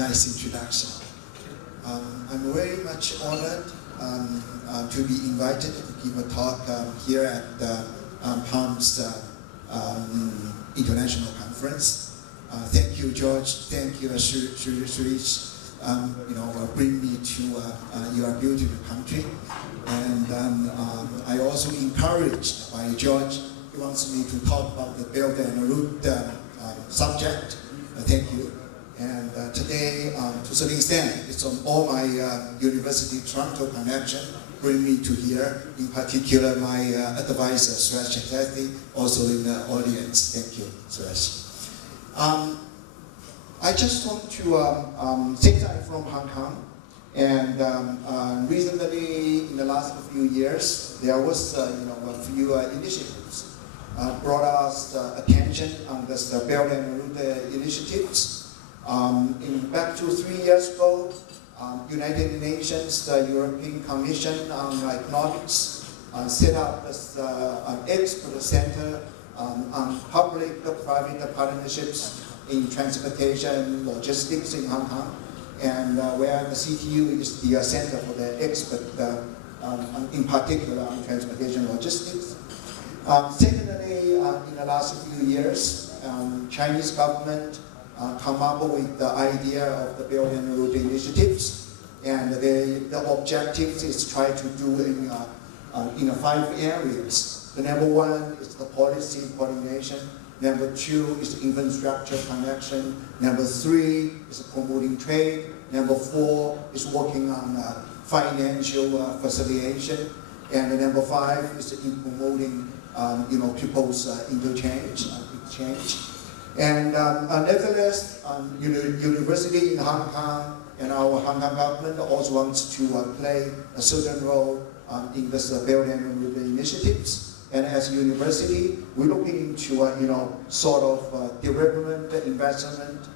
nice introduction. I'm very much honored to be invited to give a talk here at the POMS International Conference. Thank you, George. Thank you, Suresh. Bring me to your beautiful country. And I also encouraged by George. He wants me to talk about the Belt and Route subject. Thank you. And today, to a certain extent, it's on all my University Toronto connection bring me to here. In particular, my advisor, Suresh Chatterjee, also in the audience. Thank you, Suresh. I just want to since I'm from Hong Kong, and recently, in the last few years, there was a few initiatives brought us attention on this Belt and Route initiatives. Back to 3 years ago, United Nations, the European Commission on Economics set up an expert center on public-private partnerships in transportation logistics in Hong Kong, and where the CTU is the center for the expert, in particular on transportation logistics. Secondly, in the last few years, Chinese government come up with the idea of the Belt and Road initiatives, and the objectives is try to do in 5 areas. The number 1 is the policy coordination. Number 2 is infrastructure connection. Number 3 is promoting trade. Number 4 is working on financial facilitation. And number 5 is in promoting people's exchange. And nevertheless, university in Hong Kong and our Hong Kong government also wants to play a certain role in this Belt and Road initiatives. And as a university, we're looking into sort of development, investment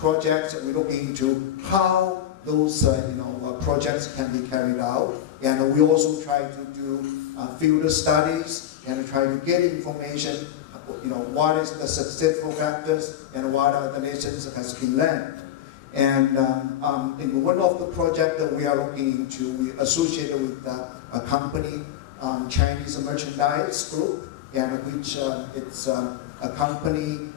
projects. We're looking into how those projects can be carried out. And we also try to do field studies and try to get information. What is the successful factors and what are the lessons that has been learned. And in one of the projects that we are looking into, we associated with a company, Chinese Merchandise Group, and which it's a company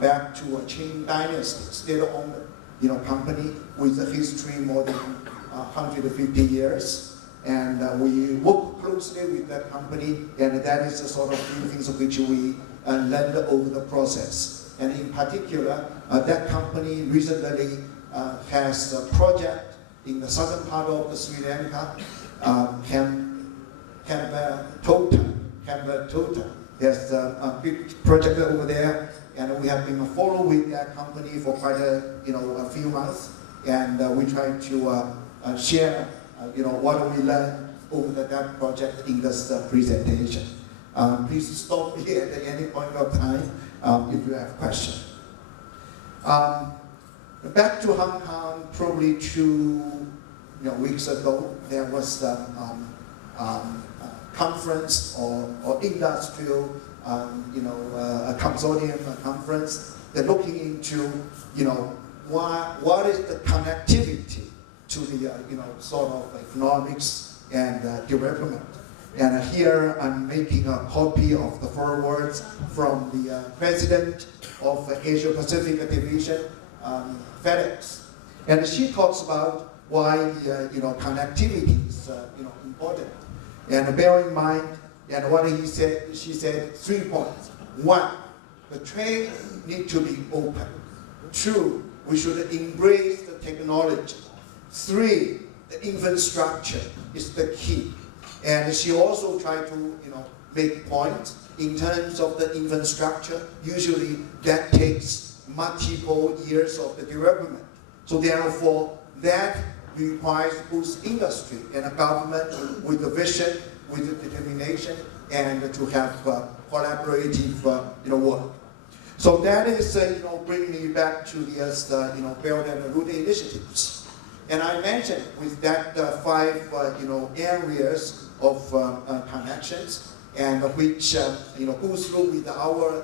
back to a Qing dynasty, state-owned company with a history more than 150 years. And we work closely with that company, and that is the sort of few things which we learned over the process. And in particular, that company recently has a project in the southern part of the Sri Lanka, Tota. There's a big project over there, and we have been following that company for quite a few months, and we try to share what we learned over that project in this presentation. Please stop me at any point of time if you have questions. Back to Hong Kong, probably 2 weeks ago, there was a conference or industrial a consortium, a conference. They're looking into what is the connectivity to the sort of economics and development. And here I'm making a copy of the 4 words from the president of the Asia Pacific Division, FedEx. And she talks about why connectivity is important. And bear in mind, and what she said 3 points. 1, the trade needs to be open. 2, we should embrace the technology. 3, the infrastructure is the key. And she also tried to make points in terms of the infrastructure. Usually that takes multiple years of the development. So therefore, that requires both industry and a government with a vision, with a determination, and to have collaborative work. So that is bringing me back to the Belt and Road initiatives. And I mentioned with that 5 areas of connections, and which goes through with our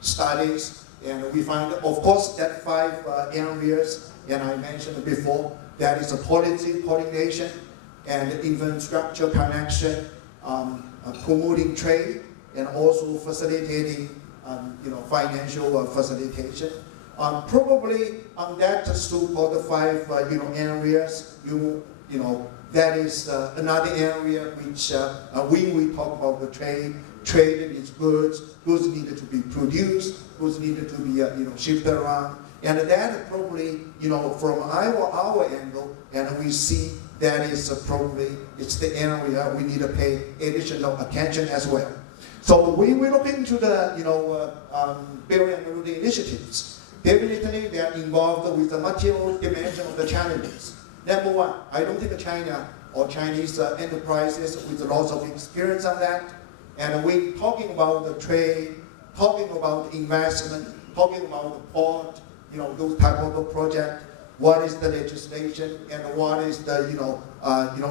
studies And we find, of course, that 5 areas, and I mentioned before, that is a policy coordination and infrastructure connection, promoting trade, and also facilitating financial facilitation. Probably on that so-called 5 areas, that is another area which when we talk about the trade is goods needed to be produced, goods needed to be shipped around, and that probably from our angle, and we see that is probably it's the area we need to pay additional attention as well. So we look into the Belt and Road initiatives. Definitely they are involved with the material dimension of the challenges. Number one, I don't think China or Chinese enterprises with lots of experience on that. And we're talking about the trade, talking about investment, talking about the port, those type of a project. What is the legislation and what is the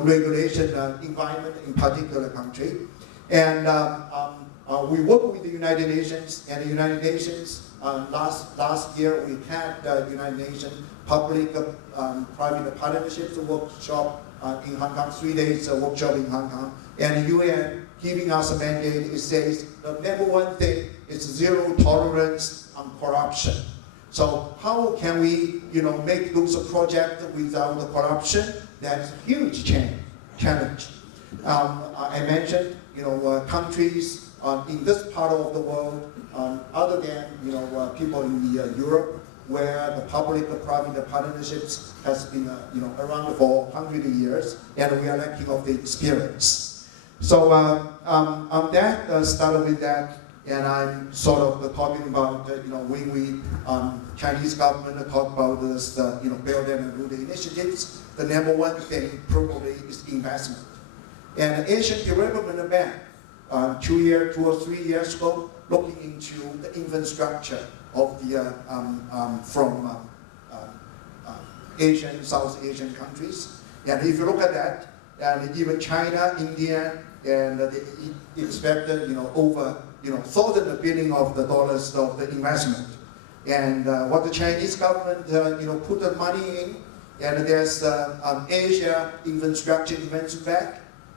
regulation environment in particular country? And we work with the United Nations, and the United Nations last year we had the United Nations public-private partnerships workshop in Hong Kong, 3 days workshop in Hong Kong, and UN giving us a mandate. It says the number one thing is zero tolerance on corruption. So how can we, make those projects without the corruption? That's a huge challenge. I mentioned, countries in this part of the world, other than people in Europe, where the public-private partnerships has been around for 100 years, and we are lacking of the experience. So on that, started with that. And I'm sort of talking about, when we, Chinese government talk about this, Belt and Road initiatives, the number one thing probably is investment. And the Asian Development Bank, 2 or 3 years ago, looking into the infrastructure of the, from South Asian countries. And if you look at that, and even China, India, and they expected, over $1,000 billion of the dollars of the investment, and what the Chinese government put the money in, and there's Asia Infrastructure Investment Bank,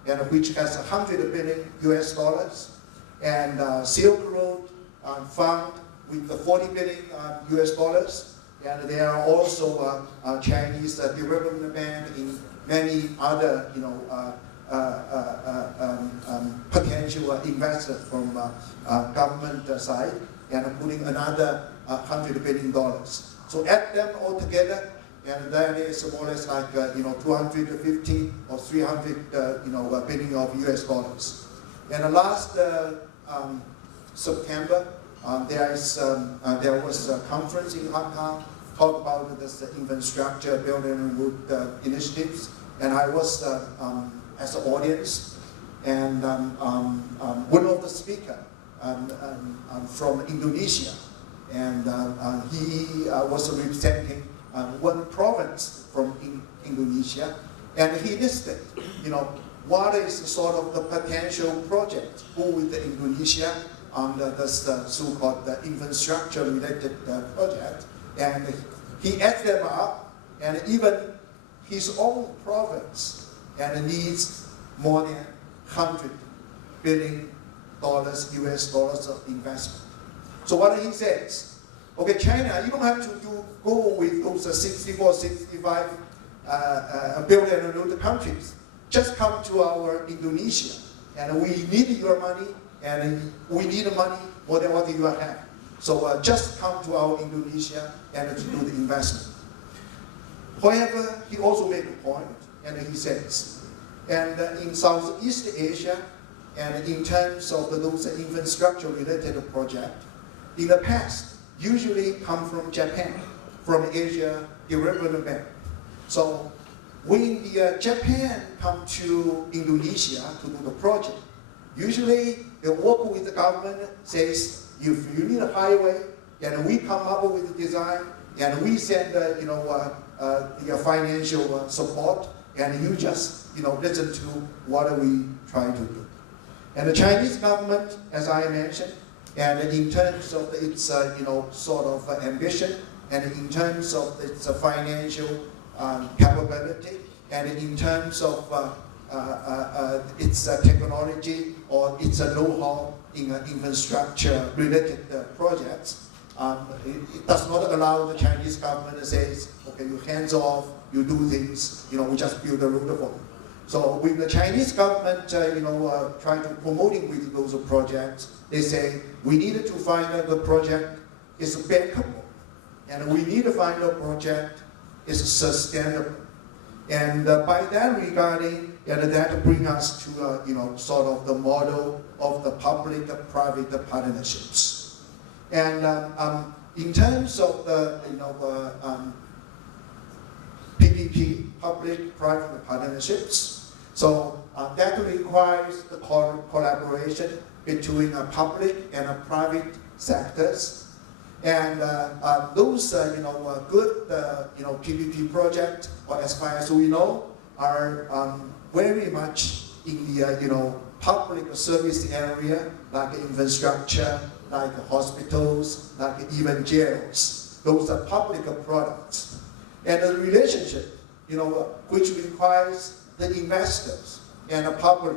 and which has $100 billion US dollars, and Silk Road Fund with the $40 billion US dollars, and there are also Chinese Development Bank in many other potential investors from government side, and putting another $100 billion. So add them all together, and that is more or less like 250 or 300 billion of US dollars. And last September, there was a conference in Hong Kong talk about this infrastructure Belt and Road initiatives, and I was as an audience, and one of the speakers from Indonesia, and he was representing one province from Indonesia, and he listed, what is sort of the potential project with Indonesia on this so-called infrastructure-related project, and he added them up, and even his own province and needs more than $100 billion US dollars of investment. So what he says, okay, China, you don't have to go with those 64, 65 Belt and Road countries. Just come to our Indonesia, and we need your money, and we need money more than what you have. So just come to our Indonesia and to do the investment. However, he also made a point, and he says, and in Southeast Asia, and in terms of those infrastructure-related projects, in the past, usually come from Japan, from Asia Development Bank. So when the Japan come to Indonesia to do the project, usually they work with the government, says, if you need a highway, and we come up with the design, and we send the financial support, and you just listen to what we try to do. And the Chinese government, as I mentioned, And in terms of its sort of ambition, and in terms of its financial capability, and in terms of its technology or its know-how in infrastructure related projects, it does not allow the Chinese government to say, okay, you hands off, you do things, we just build a road for you. So with the Chinese government, trying to promoting with those projects, they say we need to find a project is bankable, and we need to find a project is sustainable, and by that regarding, that brings us to sort of the model of the public-private partnerships, and in terms of the PPP, public-private partnerships. So that requires the collaboration between public and private sectors, and those good PPP projects, or as far as we know, are very much in the public service area, like infrastructure, like hospitals, like even jails. Those are public products, and the relationship, which requires the investors and the public,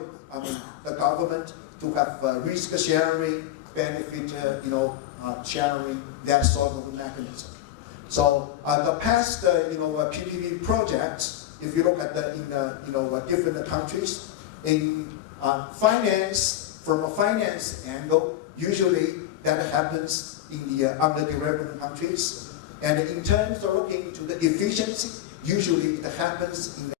the government, to have risk sharing, benefit sharing, that sort of mechanism. So the past PPP projects, if you look at in different countries, in finance, from a finance angle, usually that happens in the underdeveloped countries, and in terms of looking to the efficiency, usually it happens in